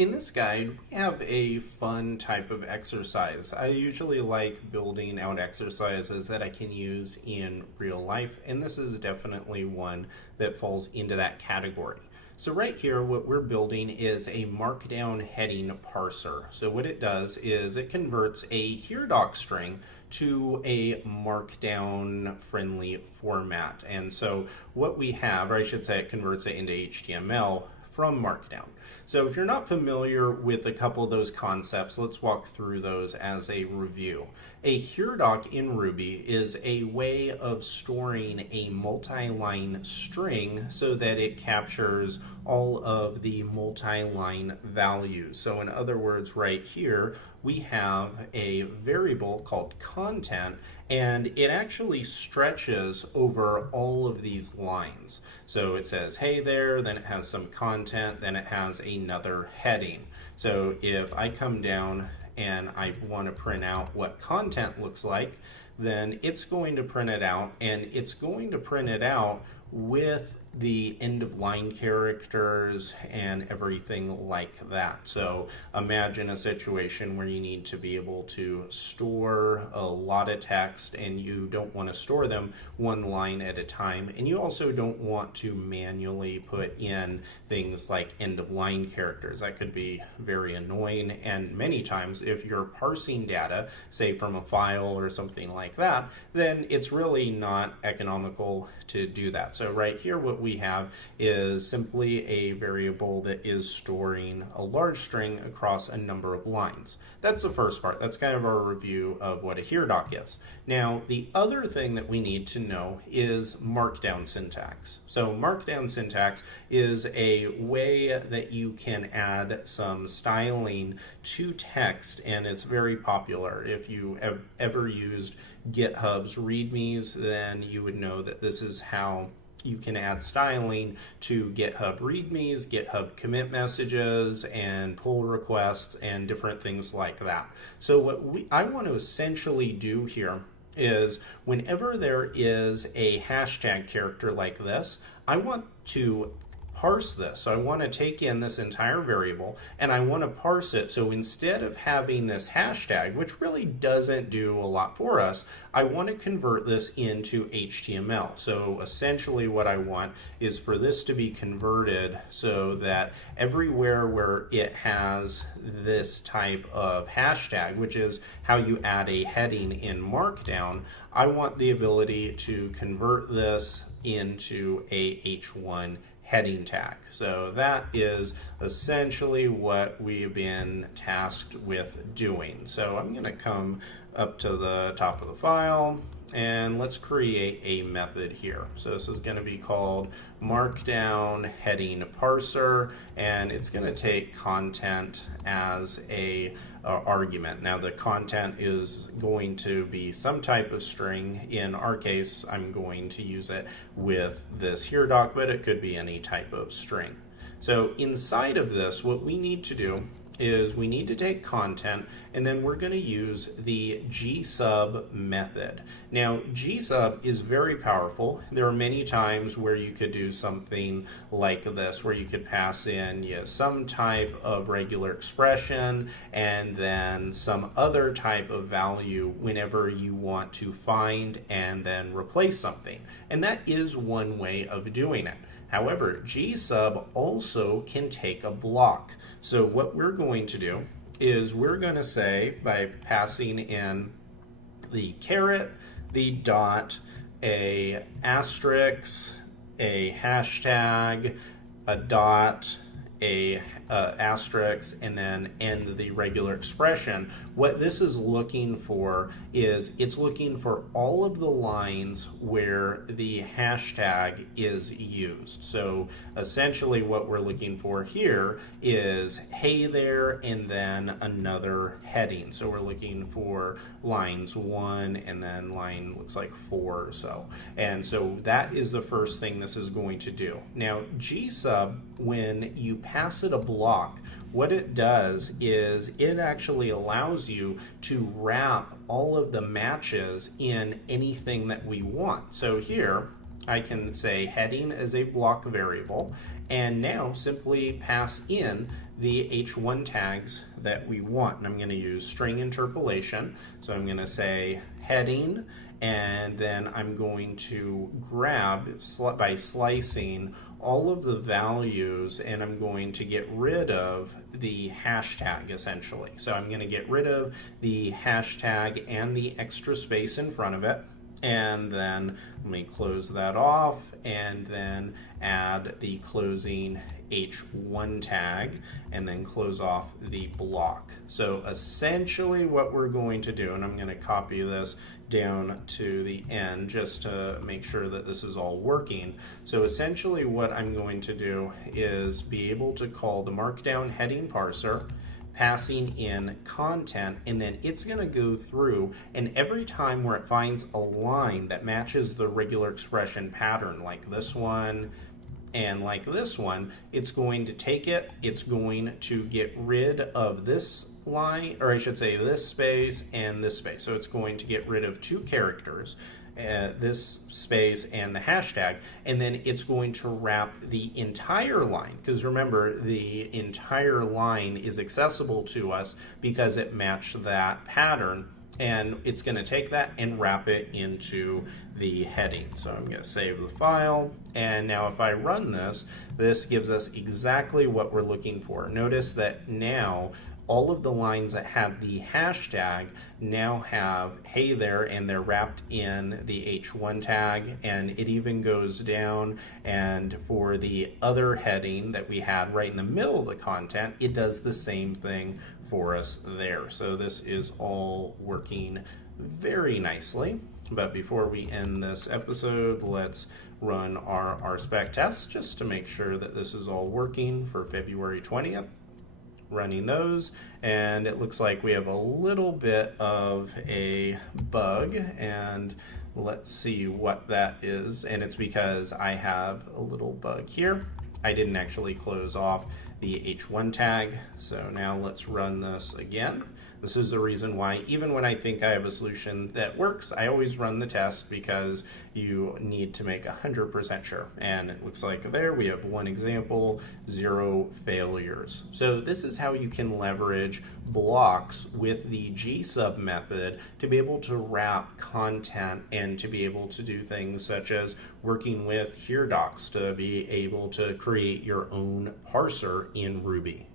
In this guide, we have a fun type of exercise. I usually like building out exercises that I can use in real life, and this is definitely one that falls into that category. So right here, what we're building is a Markdown heading parser. So what it does is it converts a Heredocs string to a Markdown friendly format. And so what we have, or I should say it converts it into HTML from Markdown. So if you're not familiar with a couple of those concepts, let's walk through those as a review. A Heredoc in Ruby is a way of storing a multi-line string so that it captures all of the multi-line values. So in other words, right here, we have a variable called content, and it actually stretches over all of these lines. So it says, hey there, then it has some content, then it has another heading. So if I come down and I want to print out what content looks like, then it's going to print it out, and it's going to print it out with the end of line characters and everything like that. So imagine a situation where you need to be able to store a lot of text and you don't want to store them one line at a time, and you also don't want to manually put in things like end of line characters. That could be very annoying, and many times if you're parsing data, say from a file or something like that, then it's really not economical to do that. So right here what we have is simply a variable that is storing a large string across a number of lines. That's the first part. That's kind of our review of what a Heredoc is. Now, the other thing that we need to know is Markdown syntax. So Markdown syntax is a way that you can add some styling to text, and it's very popular. If you have ever used GitHub's READMEs, then you would know that this is how you can add styling to GitHub READMEs, GitHub commit messages, and pull requests, and different things like that. So what I want to essentially do here is whenever there is a hashtag character like this, I want to parse this. So I want to take in this entire variable and I want to parse it. So instead of having this hashtag, which really doesn't do a lot for us, I want to convert this into HTML. So essentially what I want is for this to be converted so that everywhere where it has this type of hashtag, which is how you add a heading in Markdown, I want the ability to convert this into a H1 heading tag. So that is essentially what we've been tasked with doing. So I'm going to come up to the top of the file and let's create a method here. So this is going to be called Markdown heading parser, and it's going to take content as a argument. Now the content is going to be some type of string. In our case, I'm going to use it with this Heredoc, but it could be any type of string. So inside of this, what we need to do is we need to take content, and then we're going to use the gsub method. Now, gsub is very powerful. There are many times where you could do something like this, where you could pass in some type of regular expression and then some other type of value whenever you want to find and then replace something. And that is one way of doing it. However, gsub also can take a block. So what we're going to do is we're going to say, by passing in the caret, the dot, a asterisk, a hashtag, a dot, a asterisk, and then end the regular expression. What this is looking for is it's looking for all of the lines where the hashtag is used. So essentially what we're looking for here is hey there and then another heading. So we're looking for lines 1 and then line looks like 4 or so. And so that is the first thing this is going to do. Now gsub, when you pass it a block, what it does is it actually allows you to wrap all of the matches in anything that we want. So here I can say heading as a block variable, and now simply pass in the h1 tags that we want. And I'm going to use string interpolation. So I'm going to say heading, and then I'm going to grab by slicing all of the values, and I'm going to get rid of the hashtag essentially. So I'm going to get rid of the hashtag and the extra space in front of it. And then let me close that off and then add the closing h1 tag and then close off the block. So essentially what we're going to do, and I'm going to copy this down to the end just to make sure that this is all working. So essentially what I'm going to do is be able to call the Markdown heading parser, passing in content, and then it's going to go through, and every time where it finds a line that matches the regular expression pattern, like this one and like this one, it's going to take it, it's going to get rid of this line, or I should say this space and this space. So it's going to get rid of two characters, this space and the hashtag, and then it's going to wrap the entire line, because remember, the entire line is accessible to us because it matched that pattern, and it's going to take that and wrap it into the heading. So I'm going to save the file, and now if I run this, this gives us exactly what we're looking for. Notice that now all of the lines that have the hashtag now have hey there, and they're wrapped in the h1 tag, and it even goes down, and for the other heading that we had right in the middle of the content, it does the same thing for us there. So this is all working very nicely. But before we end this episode, let's run our spec test just to make sure that this is all working for February 20th. Running those, and it looks like we have a little bit of a bug, and let's see what that is. And it's because I have a little bug here. I didn't actually close off the h1 tag. So now let's run this again. This is the reason why, even when I think I have a solution that works, I always run the test, because you need to make 100% sure. And it looks like there we have one example, 0 failures. So this is how you can leverage blocks with the gsub method to be able to wrap content and to be able to do things such as working with Heredocs to be able to create your own parser in Ruby.